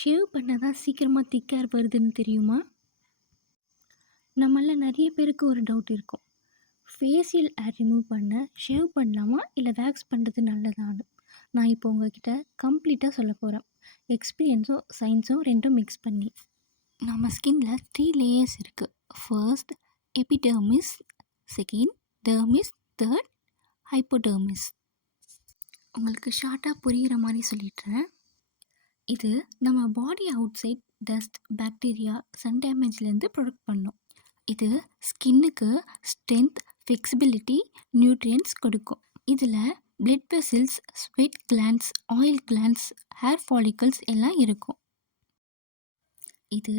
Shave பண்ணா தான் சீக்கிரமா திக் ஹேர் வருதுன்னு தெரியுமா? நம்மள நெறைய பேருக்கு ஒரு டவுட் இருக்கும். ஃபேஷியல் ஹேர் ரிமூவ் பண்ண ஷேவ் பண்ணலாமா? இல்ல வேக்ஸ் பண்ணுறது நல்லதான்னு. நான் இப்போ உங்ககிட்ட கம்ப்ளீட்டாக சொல்ல போகிறேன். எக்ஸ்பீரியன்ஸும் சயின்ஸும் ரெண்டும் மிக்ஸ் பண்ணி. நம்ம ஸ்கின்ல 3 லேயர்ஸ் இருக்குது. First epidermis, second dermis, third hypodermis. உங்களுக்கு ஷார்ட்டாக புரிகிற மாதிரி சொல்லிடுறேன். இது நம்ம body outside dust, bacteria, sun டேமேஜ்லேருந்து ப்ரொடெக்ட் பண்ணும். இது ஸ்கின்னுக்கு ஸ்ட்ரென்த், ஃப்ளெக்சிபிலிட்டி, நியூட்ரியன்ஸ் கொடுக்கும். இதில் blood vessels, sweat glands, oil glands, hair follicles எல்லாம் இருக்கும். இது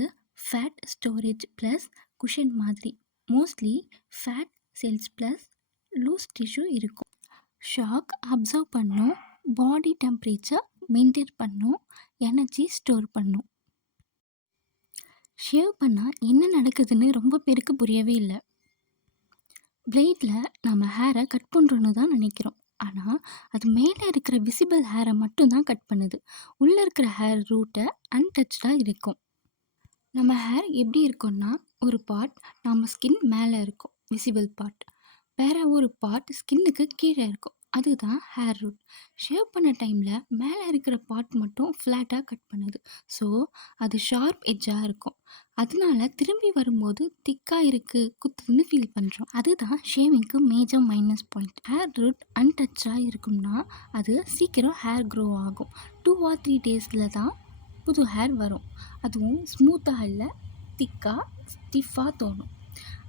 ஃபேட் ஸ்டோரேஜ் ப்ளஸ் குஷன் மாதிரி. Mostly fat cells plus loose tissue இருக்கும். ஷாக் அப்சர்வ் பண்ணும், பாடி டெம்பரேச்சர் மெயின்டைன் பண்ணும், எனர்ஜி ஸ்டோர் பண்ணும். ஷேவ் பண்ணால் என்ன நடக்குதுன்னு ரொம்ப பேருக்கு புரியவே இல்லை. பிளேடில் நம்ம ஹேரை கட் பண்ணுறோன்னு தான் நினைக்கிறோம். ஆனால் அது மேலே இருக்கிற விசிபிள் ஹேரை மட்டும்தான் கட் பண்ணுது. உள்ளே இருக்கிற ஹேர் ரூட்டை அன்டச்சாக இருக்கும். நம்ம ஹேர் எப்படி இருக்கும்னா, ஒரு பார்ட் நம்ம ஸ்கின் மேலே இருக்கும், விசிபிள் பார்ட். வேறு ஒரு பார்ட் ஸ்கின்னுக்கு கீழே இருக்கும், அதுதான் ஹேர் ரூட். ஷேவ் பண்ண டைமில் மேலே இருக்கிற பார்ட் மட்டும் ஃப்ளாட்டாக கட் பண்ணுது. ஸோ அது ஷார்ப் எட்ஜாக இருக்கும். அதனால திரும்பி வரும்போது திக்காக இருக்குது, குத்துன்னு ஃபீல் பண்ணுறோம். அதுதான் ஷேவிங்க்கு major minus point. Hair root அன்டச்சாக இருக்கும்னா அது சீக்கிரம் ஹேர் க்ரோ ஆகும். 2 or 3 டேஸில் தான் புது ஹேர் வரும். அதுவும் ஸ்மூத்தாக இல்லை, திக்காக ஸ்டிஃபாக தோணும்.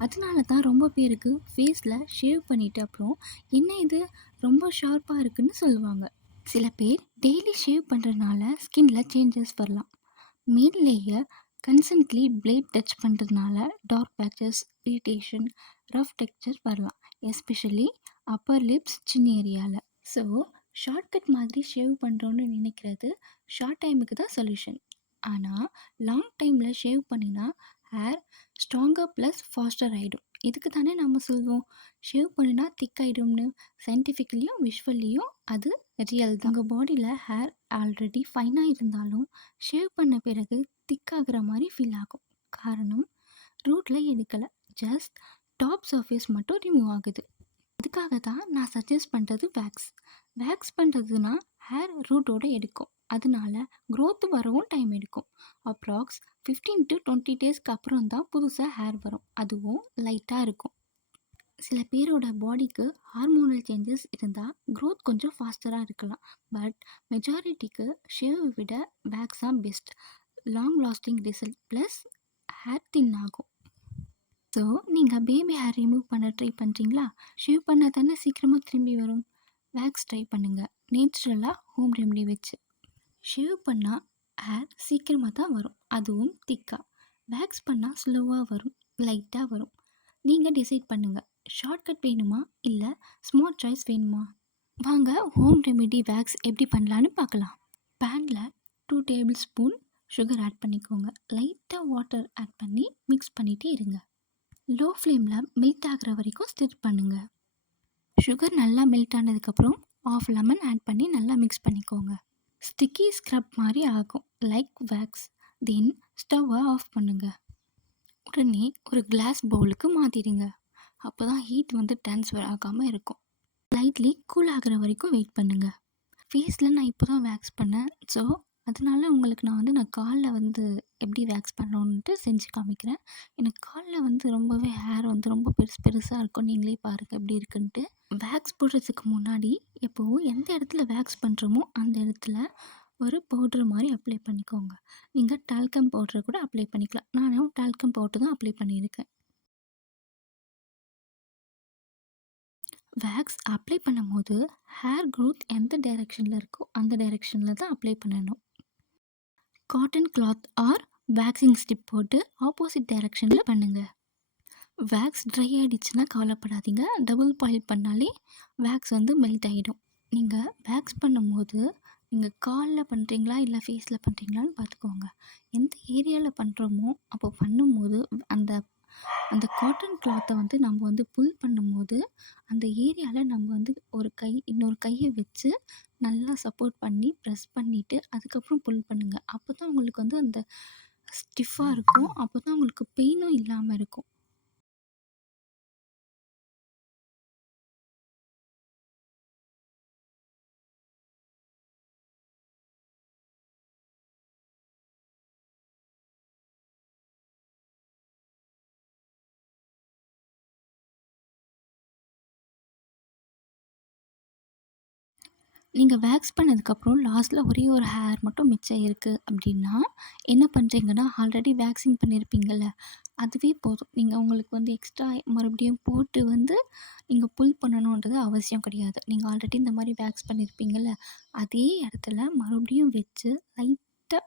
அதனால தான் ரொம்ப பேருக்கு ஃபேஸில் ஷேவ் பண்ணிவிட்டு அப்புறம் என்ன இது ரொம்ப ஷார்ப்பாக இருக்குன்னு சொல்லுவாங்க. சில பேர் டெய்லி ஷேவ் பண்ணுறதுனால ஸ்கின்ல சேஞ்சஸ் வரலாம். மேல் லேயர் கன்சன்ட்லி பிளேட் டச் பண்ணுறதுனால dark patches, irritation, rough texture வரலாம். எஸ்பெஷலி அப்பர் லிப்ஸ், சின் ஏரியாவில். ஸோ ஷார்ட்கட் மாதிரி ஷேவ் பண்ணுறோன்னு நினைக்கிறது ஷார்ட் டைமுக்கு தான் சொல்யூஷன். ஆனால் லாங் டைமில் ஷேவ் பண்ணினா ஹேர் ஸ்ட்ராங்கர் ப்ளஸ் ஃபாஸ்டர் ஆகிடும். இதுக்கு தானே நம்ம சொல்வோம் ஷேவ் பண்ணினா திக் ஆகிடும்னு. சயின்டிஃபிக்கலியும் விஷுவல்லியும் அது ரியல் தான். உங்கள் பாடியில் ஹேர் ஆல்ரெடி ஃபைனாக இருந்தாலும் ஷேவ் பண்ண பிறகு திக்காகிற மாதிரி ஃபீல் ஆகும். காரணம் ரூட்டில் எடுக்கலை, ஜஸ்ட் டாப் சர்ஃபேஸ் மட்டும் ரிமூவ் ஆகுது. அதுக்காக தான் நான் சஜஸ்ட் பண்ணுறது வேக்ஸ். வேக்ஸ் பண்ணுறதுனா ஹேர் ரூட்டோடு எடுக்கும், அதனால க்ரோத் வரவும் டைம் எடுக்கும். அப்ராக்ஸ் 15 to 20 டேஸ்க்கு அப்புறம் தான் புதுசாக ஹேர் வரும், அதுவும் லைட்டாக இருக்கும். சில பேரோட பாடிக்கு ஹார்மோனல் சேஞ்சஸ் இருந்தால் க்ரோத் கொஞ்சம் ஃபாஸ்டராக இருக்கலாம். பட் மெஜாரிட்டிக்கு ஷேவை விட வேக்ஸ் தான் best. Long lasting result plus hair thin ஆகும். ஸோ நீங்கள் பேபி ஹேர் ரிமூவ் பண்ண ட்ரை பண்ணுறீங்களா? ஷேவ் பண்ணால் தானே சீக்கிரமாக திரும்பி வரும். வேக்ஸ் ட்ரை பண்ணுங்கள், நேச்சுரலாக ஹோம் ரெமெடி வச்சு. ஷேவ் பண்ணால் ஹேர் சீக்கிரமாக தான் வரும், அதுவும் திக்காக. வேக்ஸ் பண்ணால் ஸ்லோவாக வரும், லைட்டாக வரும். நீங்கள் டிசைட் பண்ணுங்கள், ஷார்ட்கட் வேணுமா இல்லை ஸ்மார்ட் சாய்ஸ் வேணுமா? வாங்க ஹோம் ரெமெடி வேக்ஸ் எப்படி பண்ணலான்னு பார்க்கலாம். பேனில் 2 டேபிள் ஸ்பூன் சுகர் ஆட் பண்ணிக்கோங்க. லைட்டாக வாட்டர் ஆட் பண்ணி மிக்ஸ் பண்ணிகிட்டே இருங்க. லோ ஃப்ளேமில் மெல்ட் ஆகிற வரைக்கும் ஸ்டிர் பண்ணுங்கள். சுகர் நல்லா மெல்ட் ஆனதுக்கப்புறம் ஆஃப் லெமன் ஆட் பண்ணி நல்லா மிக்ஸ் பண்ணிக்கோங்க. ஸ்டிக்கி ஸ்க்ரப் மாதிரி ஆகும், லைக் வேக்ஸ். தென் ஸ்டவ்வை ஆஃப் பண்ணுங்கள். உடனே ஒரு கிளாஸ் பவுலுக்கு மாற்றிடுங்க. அப்போ தான் ஹீட் ட்ரான்ஸ்ஃபர் ஆகாமல் இருக்கும். லைட்லி கூல் ஆகிற வரைக்கும் வெயிட் பண்ணுங்கள். ஃபேஸில் நான் இப்போ தான் வேக்ஸ் பண்ணேன், ஸோ அதனால உங்களுக்கு நான் காலில் எப்படி வேக்ஸ் பண்ணணுன்ட்டு செஞ்சு காமிக்கிறேன். எனக்கு காலில் ரொம்பவே ஹேர் ரொம்ப பெருசாக இருக்கும். நீங்களே பாருங்கள் எப்படி இருக்குன்ட்டு. வேக்ஸ் போடுறதுக்கு முன்னாடி எப்போவும் எந்த இடத்துல வேக்ஸ் பண்ணுறோமோ அந்த இடத்துல ஒரு பவுட்ரு மாதிரி அப்ளை பண்ணிக்கோங்க. நீங்கள் டால்கம் பவுட்ரை கூட அப்ளை பண்ணிக்கலாம். நானும் டால்கம் பவுட்ரு தான் அப்ளை பண்ணியிருக்கேன். வேக்ஸ் அப்ளை பண்ணும்போது ஹேர் க்ரோத் எந்த டைரெக்ஷனில் இருக்கோ அந்த டைரெக்ஷனில் தான் அப்ளை பண்ணணும். காட்டன் கிளாத் ஆர் வேக்ஸிங் ஸ்டிப் போட்டு ஆப்போசிட் டைரெக்ஷனில் பண்ணுங்கள். வேக்ஸ் ட்ரை ஆகிடுச்சுன்னா கவலைப்படாதீங்க, டபுள் பாயில் பண்ணாலே வேக்ஸ் மெல்ட் ஆகிடும். நீங்கள் வேக்ஸ் பண்ணும்போது நீங்கள் காலில் பண்ணுறீங்களா இல்லை ஃபேஸில் பண்ணுறீங்களான்னு பார்த்துக்கோங்க. எந்த ஏரியாவில் பண்ணுறோமோ அப்போ பண்ணும்போது அந்த அந்த காட்டன் கிளாத்தை வந்து நம்ம வந்து புல் பண்ணும்போது, அந்த ஏரியால நம்ம வந்து ஒரு கை இன்னொரு கைய வச்சு நல்லா சப்போர்ட் பண்ணி ப்ரெஸ் பண்ணிட்டு, அதுக்கப்புறம் புல் பண்ணுங்க. அப்பதான் உங்களுக்கு வந்து அந்த ஸ்டிஃபா இருக்கும். அப்பதான் உங்களுக்கு பெயினும் இல்லாம இருக்கும். நீங்க வேக்ஸ் பண்ணதுக்கப்புறம் லாஸ்ட்ல ஒரே ஒரு ஹேர் மட்டும் மிச்சம் இருக்கு அப்டின்னா, என்ன பண்றீங்கன்னா, ஆல்ரெடி வேக்சிங் பண்ணியிருப்பீங்கல்ல, அதுவே போதும். நீங்க உங்களுக்கு வந்து எக்ஸ்ட்ரா மறுபடியும் போட்டு வந்து நீங்க புல் பண்ணணுன்றது அவசியம் கிடையாது. நீங்க ஆல்ரெடி இந்த மாரி வேக்ஸ் பண்ணியிருப்பீங்கல்ல, அதே இடத்துல மறுபடியும் வச்சு லைட்டா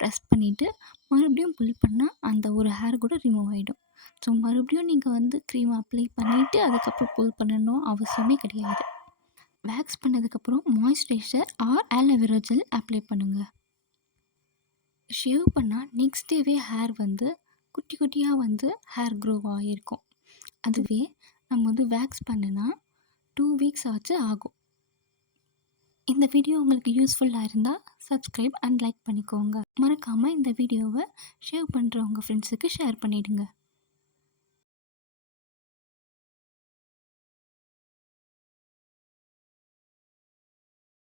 ப்ரெஸ் பண்ணிட்டு, மறுபடியும் புல் பண்ணா அந்த ஒரு ஹேர் கூட ரிமூவ் ஆயிடும். ஸோ மறுபடியும் நீங்க வந்து க்ரீம் அப்ளை பண்ணிட்டு, அதுக்கப்புறம் புல் பண்ணணும் அவசியமே கிடையாது. வேக்ஸ் பண்ணதுக்கப்புறம் moisturiser or aloe vera gel apply பண்ணுங்க. ஷேவ் பண்ணால் நெக்ஸ்ட் டேவே ஹேர் வந்து குட்டி குட்டியாக வந்து ஹேர் க்ரோ ஆகியிருக்கும். அதுவே நம்ம வந்து வேக்ஸ் பண்ணுனா 2 வீக்ஸ் ஆச்சு ஆகும். இந்த வீடியோ உங்களுக்கு யூஸ்ஃபுல்லாக இருந்தால் சப்ஸ்கிரைப் அண்ட் லைக் பண்ணிக்கோங்க. மறக்காமல் இந்த வீடியோவை ஷேவ் பண்ணுற உங்கள் ஃப்ரெண்ட்ஸுக்கு ஷேர் பண்ணிவிடுங்க.